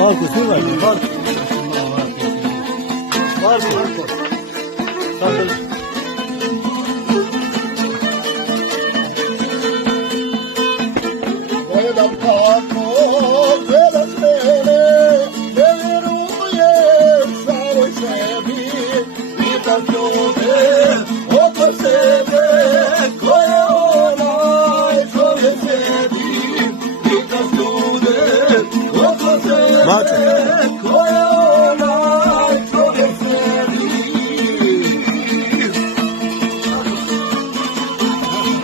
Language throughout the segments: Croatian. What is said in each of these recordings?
Marko, snivaj, Marko. Marko. Sad drži. Gledam kako gledaš mene, ne vjerujem samoj sebi. Pitam ljude oko sebe, ko je onaj čovjek sedi. Pitam ljude oko sebe, ko je onaj čovjek sedi.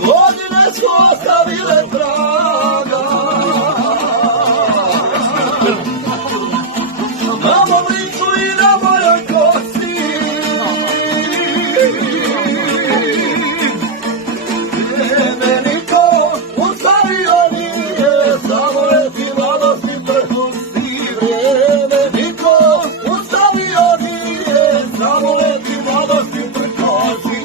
Godine su ostavile traga na mom licu i na mojoj kosti. Mene niko ustavio nije, samo leti mladosti prhusti. Vreme niko ustavio nije, samo leti mladosti prhusti.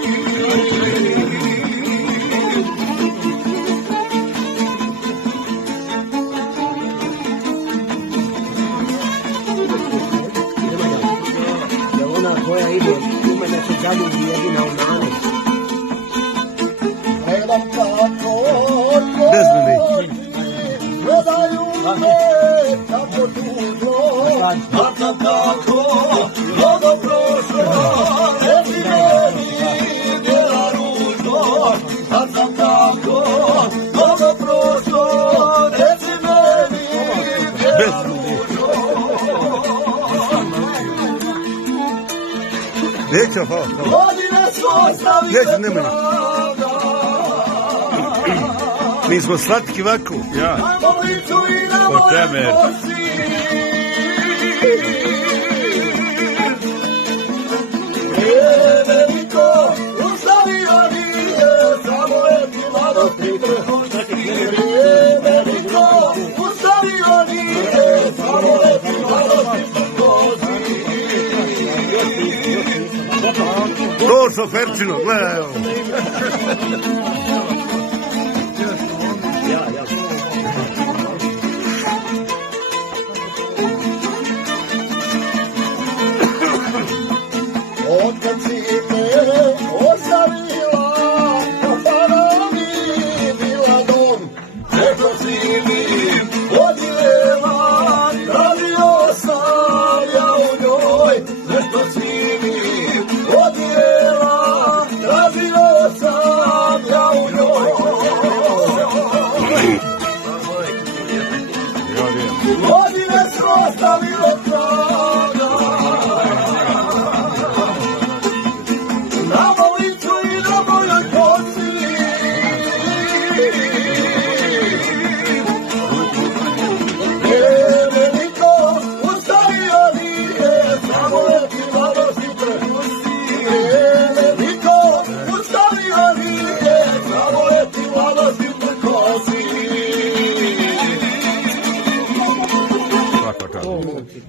Ona koja ide, ima da se zaljubi jedina u mane. Gledam kako Bezmeni. gledaju me kako tužno, gledam kako mnogo prošlo, reci meni djela ružno, gledam kako mnogo prošlo, reci meni djela ružno. Neće, hvala. Godine su ostavile Neće, nemoj. traga. Mi smo slatki ovako. Ja. Na mom licu i na Po mojoj teme. kosi. Vreme niko ustavio nije, samo leti mladosti prhusti. Vreme niko ustavio nije, samo leti mladosti prhusti. Došlo Ferčino, gledaj ovo.